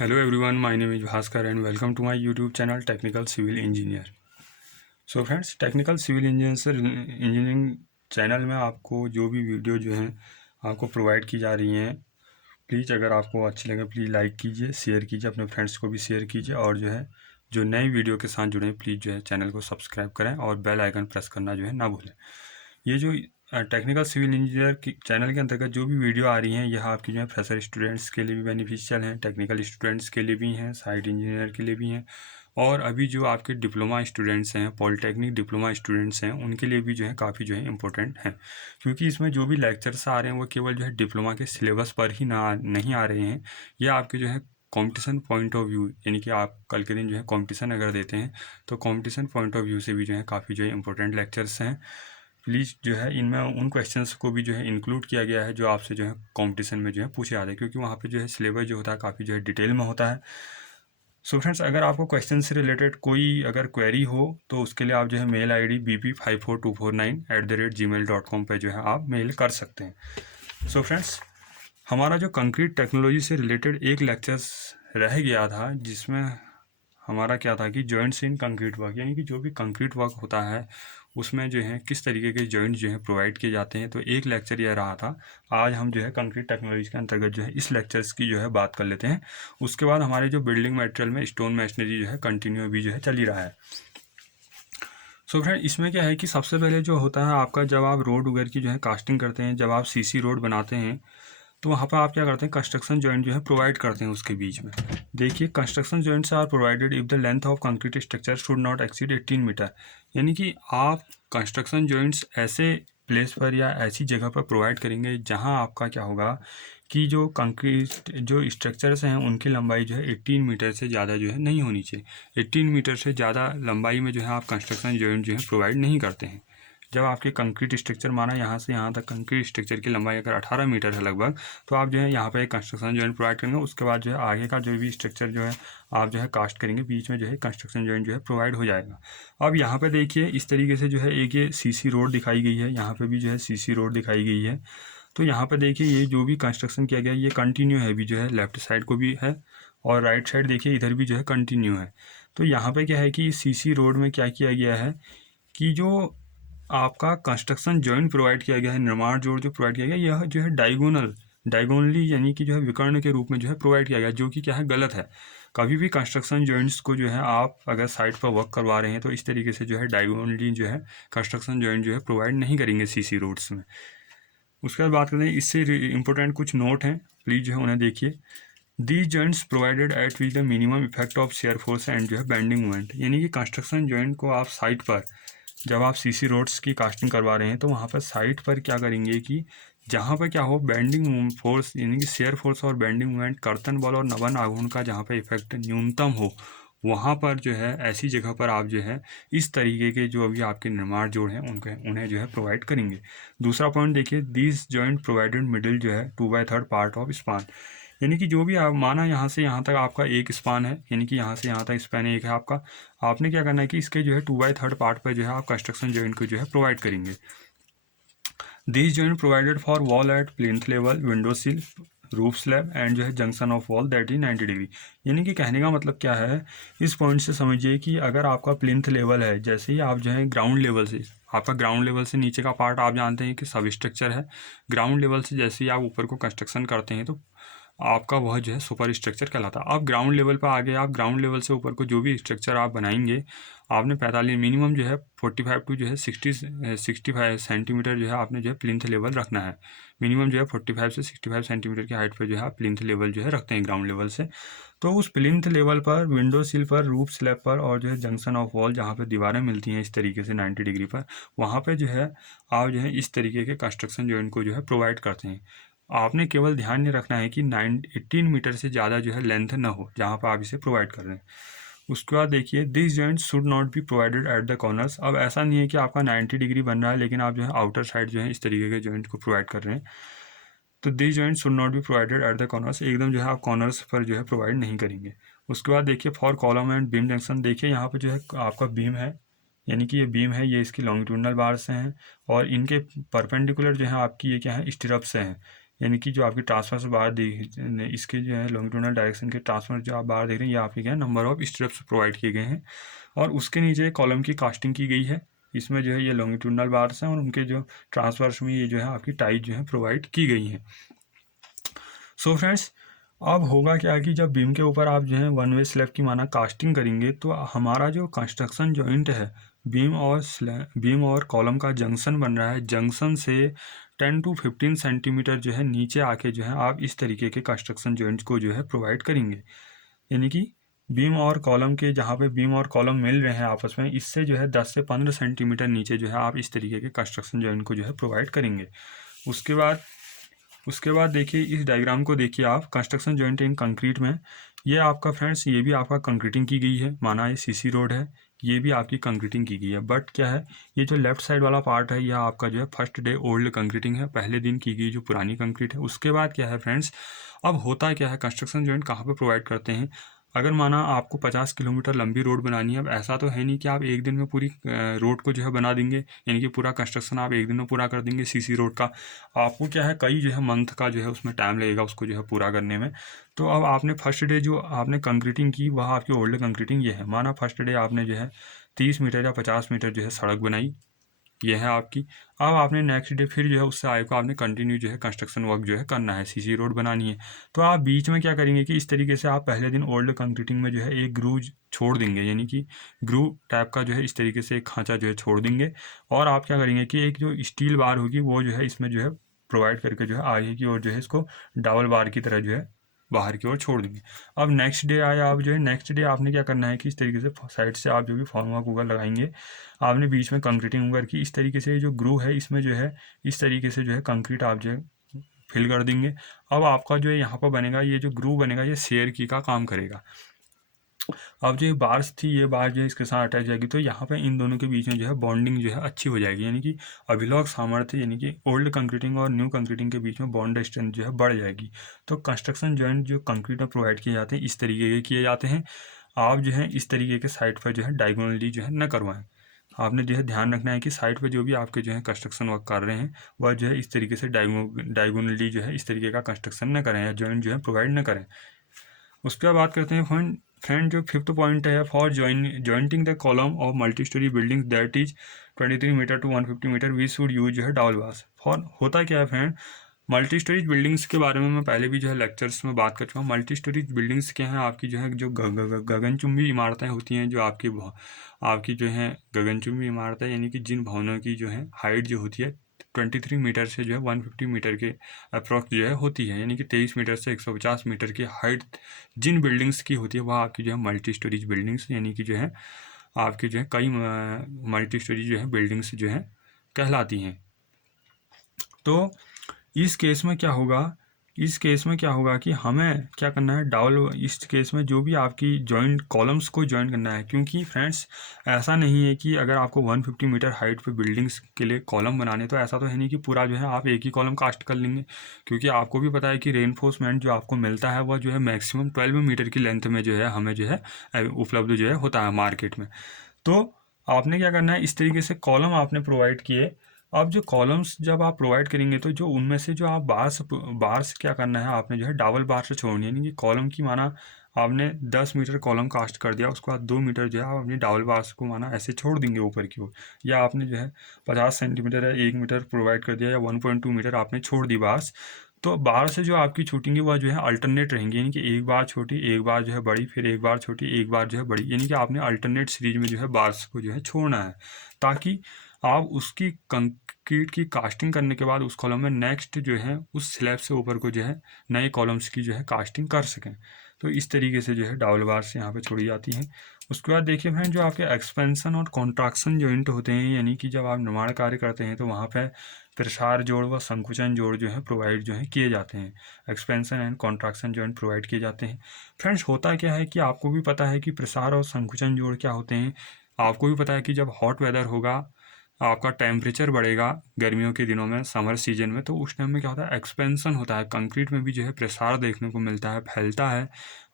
Hello everyone, my name is Bhaskar and welcome to my YouTube channel Technical Civil Engineer. So friends, technical civil engineering channel में आपको जो भी video जो हैं आपको provide की जा रही हैं, प्लीज़ अगर आपको अच्छी लगे प्लीज़ लाइक कीजिए, शेयर कीजिए, अपने फ्रेंड्स को भी शेयर कीजिए और जो है जो नई वीडियो के साथ जुड़े प्लीज़ जो है चैनल को सब्सक्राइब करें और बेल आइकन प्रेस करना जो है ना भूलें। ये जो टेक्निकल सिविल इंजीनियर की चैनल के अंतर्गत जो भी वीडियो आ रही हैं यह आपकी जो है फ्रेशर स्टूडेंट्स के लिए भी बेनिफिशियल हैं, टेक्निकल स्टूडेंट्स के लिए भी हैं, साइट इंजीनियर के लिए भी हैं और अभी जो आपके डिप्लोमा स्टूडेंट्स हैं, पॉलिटेक्निक डिप्लोमा स्टूडेंट्स हैं, उनके लिए भी जो है काफ़ी जो है इंपॉर्टेंट हैं, क्योंकि इसमें जो भी लेक्चर्स आ रहे हैं वो केवल जो है डिप्लोमा के सिलेबस पर ही नहीं आ रहे हैं। ये आपके जो है कंपटीशन पॉइंट ऑफ व्यू, यानी कि आप कल के दिन जो है कंपटीशन अगर देते हैं तो कंपटीशन पॉइंट ऑफ व्यू से भी जो है काफ़ी जो है इंपॉर्टेंट लेक्चर्स हैं। प्लीज़ जो है इनमें उन क्वेश्चंस को भी जो है इंक्लूड किया गया है जो आपसे जो है कंपटीशन में जो है पूछे जाते हैं, क्योंकि वहाँ पे जो है सिलेबस जो होता है काफ़ी जो है डिटेल में होता है। सो फ्रेंड्स, अगर आपको क्वेश्चन से रिलेटेड कोई अगर क्वेरी हो तो उसके लिए आप जो है मेल ID bp54249@gmail.com पे जो है आप मेल कर सकते हैं। सो फ्रेंड्स, हमारा जो कंक्रीट टेक्नोलॉजी से रिलेटेड एक लेक्चर्स रह गया था जिसमें हमारा क्या था कि जॉइंट्स इन कंक्रीट वर्क, यानी कि जो भी कंक्रीट वर्क होता है उसमें जो है किस तरीके के जॉइंट जो है प्रोवाइड किए जाते हैं। तो एक लेक्चर यह रहा था। आज हम जो है कंक्रीट टेक्नोलॉजी के अंतर्गत जो है इस लेक्चर्स की जो है बात कर लेते हैं। उसके बाद हमारे जो बिल्डिंग मटेरियल में स्टोन मैशनरी जो है कंटिन्यू भी जो है चल ही रहा है। सो फ्रेंड, इसमें क्या है कि सबसे पहले जो होता है आपका, जब आप रोड वगैरह की जो है कास्टिंग करते हैं, जब आप CC रोड बनाते हैं तो वहाँ पर आप क्या करते हैं, कंस्ट्रक्शन जॉइंट जो है प्रोवाइड करते हैं उसके बीच में। देखिए, construction joints are provided if the length of concrete structure should not exceed 18 metre, यानी कि आप कंस्ट्रक्शन जॉइंट्स ऐसे प्लेस पर या ऐसी जगह पर प्रोवाइड करेंगे जहाँ आपका क्या होगा कि जो कंक्रीट जो स्ट्रक्चर्स हैं उनकी लंबाई जो है 18 मीटर से ज़्यादा जो है नहीं होनी चाहिए। 18 मीटर से ज़्यादा लंबाई में जो है आप कंस्ट्रक्शन जॉइंट जो है प्रोवाइड नहीं करते हैं। जब आपके कंक्रीट स्ट्रक्चर माना यहाँ से यहाँ तक कंक्रीट स्ट्रक्चर की लंबाई अगर 18 मीटर है लगभग, तो आप जो है यहाँ पर एक कंस्ट्रक्शन जॉइंट प्रोवाइड करेंगे। उसके बाद जो है आगे का जो भी स्ट्रक्चर जो है आप जो है कास्ट करेंगे, बीच में जो है कंस्ट्रक्शन जॉइंट जो है प्रोवाइड हो जाएगा। अब यहाँ पे देखिए इस तरीके से जो है एक ये CC रोड दिखाई गई है, यहाँ पे भी जो है CC रोड दिखाई गई है। तो यहाँ पे देखिए ये जो भी कंस्ट्रक्शन किया गया है ये कंटिन्यू है, भी जो है लेफ्ट साइड को भी है और राइट साइड देखिए इधर भी जो है कंटिन्यू है। तो यहाँ पे क्या है कि CC रोड में क्या किया गया है कि जो आपका कंस्ट्रक्शन जॉइंट प्रोवाइड किया गया है, निर्माण जोड़ जो प्रोवाइड किया गया यह जो है डायगोनली यानी कि जो है विकर्ण के रूप में जो है प्रोवाइड किया गया, जो कि क्या है गलत है। कभी भी कंस्ट्रक्शन जॉइंट्स को जो है आप अगर साइट पर वर्क करवा रहे हैं तो इस तरीके से जो है डायगोनली जो है कंस्ट्रक्शन जॉइंट जो है प्रोवाइड नहीं करेंगे CC रोड्स में। उसके बाद बात करते हैं, इससे इंपॉर्टेंट कुछ नोट हैं, प्लीज़ जो है उन्हें देखिए। These joints provided eight with the minimum effect of shear force and जो है बेंडिंग मोमेंट, यानी कि कंस्ट्रक्शन जॉइंट को आप साइट पर जब आप CC रोड्स की कास्टिंग करवा रहे हैं तो वहाँ पर साइट पर क्या करेंगे कि जहाँ पर क्या हो बेंडिंग फोर्स यानी कि शेयर फोर्स और बेंडिंग मोमेंट, कर्तन बल और नमन आघूर्ण का जहाँ पर इफेक्ट न्यूनतम हो, वहाँ पर जो है ऐसी जगह पर आप जो है इस तरीके के जो अभी आपके निर्माण जोड़ हैं उन्हें जो है प्रोवाइड करेंगे। दूसरा पॉइंट देखिए, दिस जॉइंट प्रोवाइडेड मिडिल जो है 2/3 पार्ट ऑफ स्पान, यानी कि जो भी आप माना यहाँ से यहाँ तक आपका एक स्पान है, यानी कि यहाँ से यहाँ तक स्पैन एक है आपका, आपने क्या करना है कि इसके जो है 2/3 पार्ट पर जो है आप कंस्ट्रक्शन जॉइंट को जो है प्रोवाइड करेंगे। This joint provided for wall at plinth level, window सिल, रूफ स्लैब एंड जो है junction of wall that is 90 degree, यानी कि कहने का मतलब क्या है, इस पॉइंट से समझिए कि अगर आपका प्लिंथ लेवल है, जैसे ही आप जो है ग्राउंड लेवल से, आपका ग्राउंड लेवल से नीचे का पार्ट आप जानते हैं कि सब स्ट्रक्चर है, ग्राउंड लेवल से जैसे ही आप ऊपर को कंस्ट्रक्शन करते हैं तो आपका वह जो है सुपर स्ट्रक्चर कहलाता है। आप ग्राउंड लेवल पर आगे, आप ग्राउंड लेवल से ऊपर को जो भी स्ट्रक्चर आप बनाएंगे, आपने 45 मिनिमम जो है 45 टू जो है 65 सेंटीमीटर जो है आपने जो है प्लिंथ लेवल रखना है। मिनिमम जो है 45 से 65 सेंटीमीटर की हाइट पर जो है आप प्लिंथ लेवल जो है रखते हैं ग्राउंड लेवल से। तो उस प्लिंथ लेवल पर, विंडो सिल पर, रूफ स्लैब पर और जो है जंक्शन ऑफ वॉल जहाँ पर दीवारें मिलती हैं इस तरीके से 90 डिग्री पर, वहाँ पर जो है आप जो है इस तरीके के कंस्ट्रक्शन जॉइंट को जो है प्रोवाइड करते हैं। आपने केवल ध्यान ये रखना है कि 18 मीटर से ज़्यादा जो है लेंथ ना हो जहाँ पर आप इसे प्रोवाइड कर रहे हैं। उसके बाद देखिए, this joint should not be provided at the corners. अब ऐसा नहीं है कि आपका 90 डिग्री बन रहा है लेकिन आप जो है आउटर साइड जो है इस तरीके के जॉइंट को प्रोवाइड कर रहे हैं, तो this joint should not be provided at the corners, एकदम जो है आप कॉर्नर्स पर जो है प्रोवाइड नहीं करेंगे। उसके बाद देखिए, for column and beam junction, देखिए यहाँ पर जो है आपका बीम है, यानी कि ये बीम है, ये इसकी लॉन्गिट्यूडनल बार्स हैं और इनके परपेंडिकुलर जो है आपकी ये क्या है स्टिरप्स हैं, यानी कि जो आपकी ट्रांसफर बार इसके जो है लॉन्गिट्यूडनल डायरेक्शन के ट्रांसफर जो आप बार देख रहे हैं, ये आपके क्या नंबर ऑफ स्टेप्स प्रोवाइड किए गए हैं। और उसके नीचे कॉलम की कास्टिंग की गई है, इसमें जो है ये लॉन्गिट्यूडनल बार्स हैं और उनके जो ट्रांसफर्स में ये जो है आपकी टाइज जो है प्रोवाइड की गई हैं। सो फ्रेंड्स, अब होगा क्या कि जब बीम के ऊपर आप जो है वन वे स्लैब की माना कास्टिंग करेंगे तो हमारा जो कंस्ट्रक्शन जॉइंट है, बीम और कॉलम का जंक्शन बन रहा है, जंक्शन से 10 to 15 सेंटीमीटर जो है नीचे आके जो है आप इस तरीके के कंस्ट्रक्शन जॉइंट को जो है प्रोवाइड करेंगे। यानी कि बीम और कॉलम के जहाँ पे बीम और कॉलम मिल रहे हैं आपस में, इससे जो है 10 से 15 सेंटीमीटर नीचे जो है आप इस तरीके के कंस्ट्रक्शन जॉइंट को जो है प्रोवाइड करेंगे। उसके बाद देखिए इस डायग्राम को देखिए आप, कंस्ट्रक्शन जॉइंट इन कंक्रीट में, ये आपका फ्रेंड्स ये भी आपका कंक्रीटिंग की गई है, माना ये सीसी रोड है, ये भी आपकी कंक्रीटिंग की गई है। बट क्या है, ये जो लेफ्ट साइड वाला पार्ट है यह आपका जो है फर्स्ट डे ओल्ड कंक्रीटिंग है, पहले दिन की गई जो पुरानी कंक्रीट है। उसके बाद क्या है फ्रेंड्स, अब होता क्या है, कंस्ट्रक्शन जॉइंट कहाँ पे प्रोवाइड करते हैं, अगर माना आपको 50 किलोमीटर लंबी रोड बनानी है, अब ऐसा तो है नहीं कि आप एक दिन में पूरी रोड को जो है बना देंगे, यानी कि पूरा कंस्ट्रक्शन आप एक दिन में पूरा कर देंगे सीसी रोड का। आपको क्या है, कई जो है मंथ का जो है उसमें टाइम लगेगा उसको जो है पूरा करने में। तो अब आपने फर्स्ट डे जो आपने कंक्रीटिंग की वह आपकी ओल्ड कंक्रीटिंग ये है, माना फर्स्ट डे आपने जो है 30 मीटर या 50 मीटर जो है सड़क बनाई, ये है आपकी। अब आपने नेक्स्ट डे फिर जो है उससे आगे को आपने कंटिन्यू जो है कंस्ट्रक्शन वर्क जो है करना है, सीसी रोड बनानी है। तो आप बीच में क्या करेंगे कि इस तरीके से आप पहले दिन ओल्ड कंक्रीटिंग में जो है एक ग्रूव छोड़ देंगे, यानी कि ग्रूव टाइप का जो है इस तरीके से एक खांचा जो है छोड़ देंगे। और आप क्या करेंगे कि एक जो स्टील बार होगी वो जो है इसमें जो है प्रोवाइड करके जो है आगे की ओर जो है इसको डबल बार की तरह जो है बाहर की ओर छोड़ देंगे। अब नेक्स्ट डे आया, आप जो है नेक्स्ट डे आपने क्या करना है कि इस तरीके से साइड से आप जो भी फॉर्म वर्क लगाएंगे, आपने बीच में कंक्रीटिंग वगैरह की, इस तरीके से जो ग्रूव है इसमें जो है इस तरीके से जो है कंक्रीट आप जो है फिल कर देंगे। अब आपका जो है यहाँ पर बनेगा, ये जो ग्रूव बनेगा ये शेयर की का काम करेगा। अब जो ये बार्स थी, ये बार जो है इसके साथ अटैच जाएगी, तो यहाँ पे इन दोनों के बीच में जो है बॉन्डिंग जो है अच्छी हो जाएगी, यानी कि अभिलॉग सामर्थ्य, यानी कि ओल्ड कंक्रीटिंग और न्यू कंक्रीटिंग के बीच में बॉन्ड स्ट्रेंथ जो है बढ़ जाएगी। तो कंस्ट्रक्शन जॉइंट जो कंक्रीट में प्रोवाइड किए जाते हैं इस तरीके के किए जाते हैं। आप जो है इस तरीके के साइड पर जो है डायगोनली जो है न करवाएं। आपने जो है ध्यान रखना है कि साइड पे जो भी आपके जो है कंस्ट्रक्शन वर्क कर रहे हैं वह जो है इस तरीके से डायगोनली जो है इस तरीके का कंस्ट्रक्शन न करें या जॉइंट जो है प्रोवाइड न करें। उसके बाद बात करते हैं फ्रेंड जो फिफ्थ पॉइंट है, for jointing the column of multi storey building that is 23 metre to 150 metre we should use जो है डबल बार्स। फॉर होता क्या है फ्रेंड, मल्टी स्टोरेज बिल्डिंग्स के बारे में मैं पहले भी जो है लेक्चर्स में बात कर चुका हूँ। मल्टी स्टोरेज बिल्डिंग्स क्या हैं, आपकी जो है जो गगनचुंबी इमारतें होती हैं, जो आपकी जो है गगनचुंबी इमारतें, यानी कि जिन भवनों की जो है हाइट जो होती है 23 मीटर से जो है 150 मीटर के अप्रॉक्स जो है होती है, यानी कि 23 मीटर से 150 मीटर की हाइट जिन बिल्डिंग्स की होती है वह आपकी जो है मल्टी स्टोरेज बिल्डिंग्स, यानी कि जो है आपकी जो है कई मल्टी स्टोरेज जो है बिल्डिंग्स जो है कहलाती हैं। तो इस केस में क्या होगा कि हमें क्या करना है, इस केस में जो भी आपकी जॉइंट कॉलम्स को जॉइन करना है, क्योंकि फ्रेंड्स ऐसा नहीं है कि अगर आपको 150 मीटर हाइट पे बिल्डिंग्स के लिए कॉलम बनाने, तो ऐसा तो है नहीं कि पूरा जो है आप एक ही कॉलम कास्ट कर लेंगे, क्योंकि आपको भी पता है कि रेनफोर्समेंट जो आपको मिलता है वह जो है मैक्सिमम 12 मीटर की लेंथ में जो है हमें जो है उपलब्ध जो है होता है मार्केट में। तो आपने क्या करना है, इस तरीके से कॉलम आपने प्रोवाइड किए। अब जो कॉलम्स जब आप प्रोवाइड करेंगे तो जो उनमें से जो आप बार्स क्या करना है, आपने जो है डबल बार से छोड़नी है, यानी कि कॉलम की माना आपने 10 मीटर कॉलम कास्ट कर दिया, उसके बाद 2 मीटर जो है आप अपनी डबल बार्स को माना ऐसे छोड़ देंगे ऊपर की ओर, या आपने जो है 50 सेंटीमीटर या 1 मीटर प्रोवाइड कर दिया या 1.2 मीटर आपने छोड़ दी बार्स। तो बार से जो आपकी छूटेंगी वह जो है अल्टरनेट रहेंगी, यानी कि एक बार छोटी, एक बार जो है बड़ी, फिर एक बार छोटी, एक बार जो है बड़ी, यानी कि आपने अल्टरनेट सीरीज में जो है बार्स को जो है छोड़ना है, ताकि आप उसकी कंक्रीट की कास्टिंग करने के बाद उस कॉलम में नेक्स्ट जो है उस स्लैब से ऊपर को जो है नए कॉलम्स की जो है कास्टिंग कर सकें। तो इस तरीके से जो है डबल बार्स यहाँ पे छोड़ी जाती हैं। उसके बाद देखिए फ्रेंड, जो आपके एक्सपेंशन और कॉन्ट्रैक्शन जॉइंट होते हैं, यानी कि जब आप निर्माण कार्य करते हैं तो वहाँ पे प्रसार जोड़ व संकुचन जोड़ जो है प्रोवाइड जो है किए जाते हैं, expansion and contraction joint provide किए जाते हैं। फ्रेंड्स होता क्या है कि आपको भी पता है कि प्रसार और संकुचन जोड़ क्या होते हैं। आपको भी पता है कि जब हॉट वेदर होगा, आपका टेम्परेचर बढ़ेगा गर्मियों के दिनों में, समर सीजन में, तो उस टाइम में क्या होता है, एक्सपेंशन होता है, कंक्रीट में भी जो है प्रसार देखने को मिलता है, फैलता है,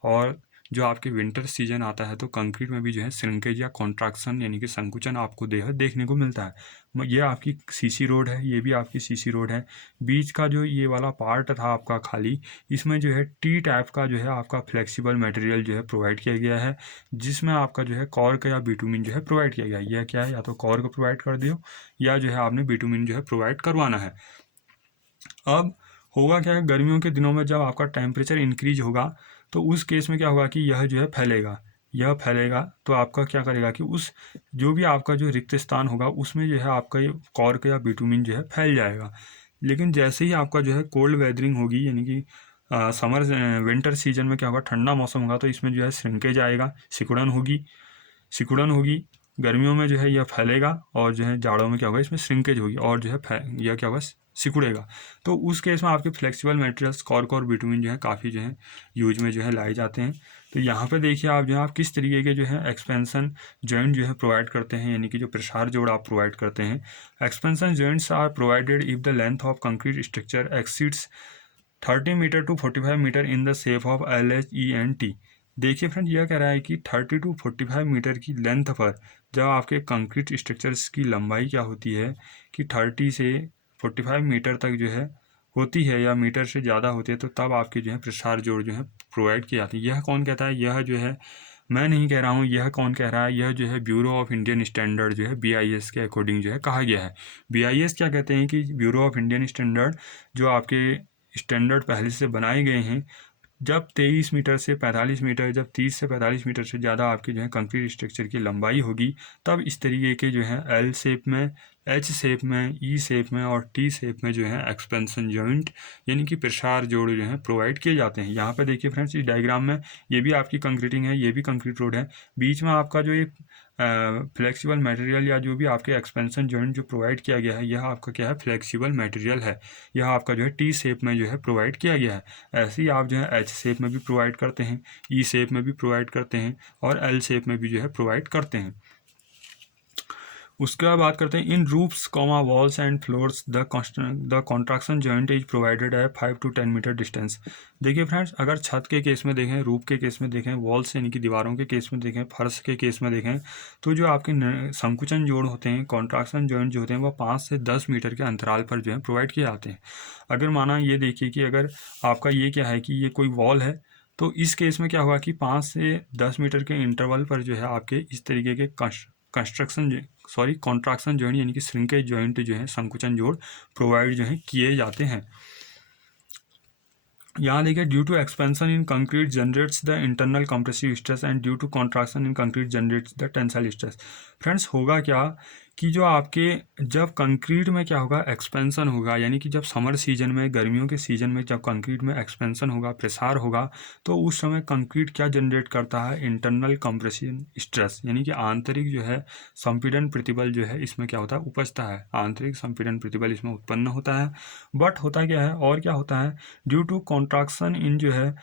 और जो आपके विंटर सीजन आता है तो कंक्रीट में भी जो है श्रिंकेज या कॉन्ट्रैक्शन यानी कि संकुचन आपको देखने को मिलता है। ये आपकी सीसी रोड है, ये भी आपकी सीसी रोड है। बीच का जो ये वाला पार्ट था आपका खाली, इसमें जो है टी टाइप का जो है आपका फ्लेक्सिबल मटेरियल जो है प्रोवाइड किया गया है, जिसमें आपका जो है कॉर्क या बिटुमिन जो है प्रोवाइड किया गया है। यह क्या है, या तो कॉर्क प्रोवाइड कर दियो या जो है आपने बिटुमिन जो है प्रोवाइड करवाना है। अब होगा क्या है, गर्मियों के दिनों में जब आपका टेम्परेचर इंक्रीज होगा तो उस केस में क्या होगा कि यह जो है फैलेगा, यह फैलेगा तो आपका क्या करेगा कि उस जो भी आपका जो रिक्त स्थान होगा उसमें जो है आपका ये कॉर्क या बिटुमिन जो है फैल जाएगा। लेकिन जैसे ही आपका जो है कोल्ड वेदरिंग होगी, यानी कि समर विंटर सीजन में क्या होगा, ठंडा मौसम होगा तो इसमें जो है श्रिंकेज आएगा, सिकुड़न होगी। गर्मियों में जो है यह फैलेगा और जो है जाड़ों में क्या होगा, इसमें श्रिंकेज होगी और जो है यह क्या होगा, सिकुड़ेगा। तो उस केस में आपके फ्लेक्सिबल मटेरियल्स कॉर्क और बिटुमिन जो है काफ़ी जो है यूज में जो है लाए जाते हैं। तो यहाँ पे देखिए आप जो है आप किस तरीके के जो है एक्सपेंशन जॉइंट जो है प्रोवाइड करते हैं, यानी कि जो प्रसार जोड़ आप प्रोवाइड करते हैं। Expansion joints are provided if the length of concrete structure exceeds 30 metre to 45 metre in the shape of LHENT। देखिए फ्रेंड, यह कह रहा है कि 30 टू 45 मीटर की लेंथ पर जब आपके कंक्रीट स्ट्रक्चर्स की लंबाई क्या होती है कि 30 से 45 मीटर तक जो है होती है या मीटर से ज़्यादा होती है, तो तब आपके जो है प्रसार जोड़ जो है प्रोवाइड की जाती है। यह कौन कहता है, यह जो है मैं नहीं कह रहा हूँ, यह कौन कह रहा है, यह जो है ब्यूरो ऑफ इंडियन स्टैंडर्ड जो है BIS के अकॉर्डिंग जो है कहा गया है। BIS क्या कहते हैं कि ब्यूरो ऑफ इंडियन स्टैंडर्ड, जो आपके स्टैंडर्ड पहले से बनाए गए हैं, जब 23 मीटर से 45 मीटर, जब 30 से 45 मीटर से ज़्यादा आपकी जो है कंक्रीट स्ट्रक्चर की लंबाई होगी, तब इस तरीके के जो है L शेप में, H शेप में, E शेप में और T शेप में जो है एक्सपेंशन जॉइंट यानी कि प्रसार जोड़ जो है प्रोवाइड किए जाते हैं। यहाँ पे देखिए फ्रेंड्स, इस डायग्राम में ये भी आपकी कंक्रीटिंग है, ये भी कंक्रीट रोड है। बीच में आपका जो ये फ्लेक्सिबल मटेरियल या जो भी आपके एक्सपेंशन जॉइंट जो प्रोवाइड किया गया है, यह आपका क्या है, फ्लेक्सिबल मटेरियल है। यह आपका जो है T शेप में जो है प्रोवाइड किया गया है। ऐसे ही आप जो है H शेप में भी प्रोवाइड करते हैं, E शेप में भी प्रोवाइड करते हैं और L शेप में भी जो है प्रोवाइड करते हैं। उसके बाद बात करते हैं in roofs comma walls and floors the contraction joint is provided है 5 to 10 मीटर डिस्टेंस। देखिए फ्रेंड्स, अगर छत के केस में देखें, रूफ के केस में देखें, वॉल्स यानी कि दीवारों के केस में देखें, फर्श के केस में देखें, तो जो आपके संकुचन जोड़ होते हैं, कॉन्ट्रैक्शन जॉइंट जो होते हैं, वो 5 से 10 मीटर के अंतराल पर जो है प्रोवाइड किए जाते हैं। अगर माना ये देखिए कि अगर आपका ये क्या है कि ये कोई वॉल है, तो इस केस में क्या होगा कि 5 से 10 मीटर के इंटरवल पर जो है आपके इस तरीके के कॉन्ट्रैक्शन जॉइंट यानी कि श्रिंकेज जॉइंट जो है संकुचन जोड़ प्रोवाइड जो है किए जाते हैं। यहाँ देखिए, due to expansion in concrete generates the internal compressive stress and due to contraction in concrete generates the tensile stress. Friends, होगा क्या कि जो आपके जब कंक्रीट में क्या होगा, एक्सपेंशन होगा, यानी कि जब समर सीजन में, गर्मियों के सीजन में जब कंक्रीट में एक्सपेंशन होगा, प्रसार होगा, तो उस समय कंक्रीट क्या जनरेट करता है, इंटरनल कंप्रेशन स्ट्रेस, यानी कि आंतरिक जो है संपीड़न प्रतिबल जो है इसमें क्या होता है, उपजता है। आंतरिक संपीड़न प्रतिबल इसमें उत्पन्न होता है। बट होता क्या है, और क्या होता है, ड्यू टू कॉन्ट्रैक्शन इन जो है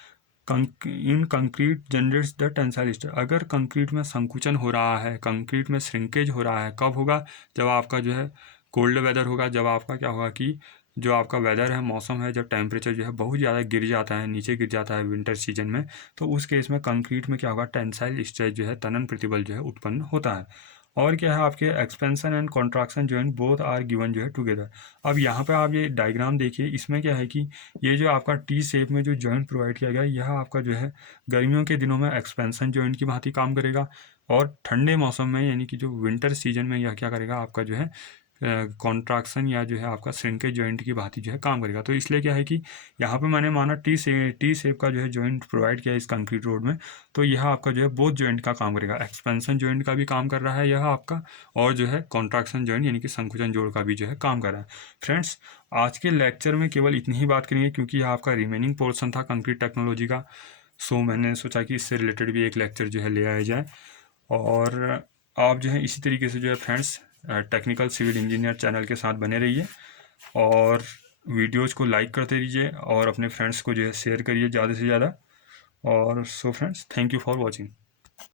इन concrete generates the tensile stress. अगर कंक्रीट में संकुचन हो रहा है, कंक्रीट में श्रिंकेज हो रहा है, कब होगा, जब आपका जो है कोल्ड वेदर होगा, जब आपका क्या होगा कि जो आपका वेदर है, मौसम है, जब टेम्परेचर जो है बहुत ज़्यादा गिर जाता है, नीचे गिर जाता है विंटर सीजन में, तो उस केस में कंक्रीट में क्या होगा, टेंसाइल स्ट्रेस जो है, तनन प्रतिबल जो है उत्पन्न होता है। और क्या है, आपके expansion and contraction joint both are given जो है टुगेदर। अब यहाँ पे आप ये डायग्राम देखिए, इसमें क्या है कि ये जो आपका टी शेप में जो जॉइंट प्रोवाइड किया गया है, यह आपका जो है गर्मियों के दिनों में एक्सपेंशन जॉइंट की भांति काम करेगा और ठंडे मौसम में यानी कि जो विंटर सीजन में यह क्या करेगा, आपका जो है कॉन्ट्रैक्शन या जो है आपका श्रिंकेज जॉइंट की भांति जो है काम करेगा। तो इसलिए क्या है कि यहाँ पे मैंने माना टी शेप का जो है जॉइंट प्रोवाइड किया इस कंक्रीट रोड में, तो यह आपका जो है बोथ जॉइंट का काम करेगा, एक्सपेंशन जॉइंट का भी काम कर रहा है यह आपका, और जो है कॉन्ट्रैक्शन जॉइंट यानी कि संकुचन जोड़ का भी जो है काम कर रहा है। फ्रेंड्स, आज के लेक्चर में केवल इतनी ही बात करेंगे क्योंकि यह आपका रिमेनिंग पोर्सन था कंक्रीट टेक्नोलॉजी का। सो मैंने सोचा कि इससे रिलेटेड भी एक लेक्चर जो है ले आया जाए। और आप जो है इसी तरीके से जो है friends technical civil engineer channel के साथ बने रहिए और वीडियोज़ को लाइक करते रहिए और अपने फ्रेंड्स को जो है शेयर करिए ज़्यादा से ज़्यादा। और so friends, thank you for watching.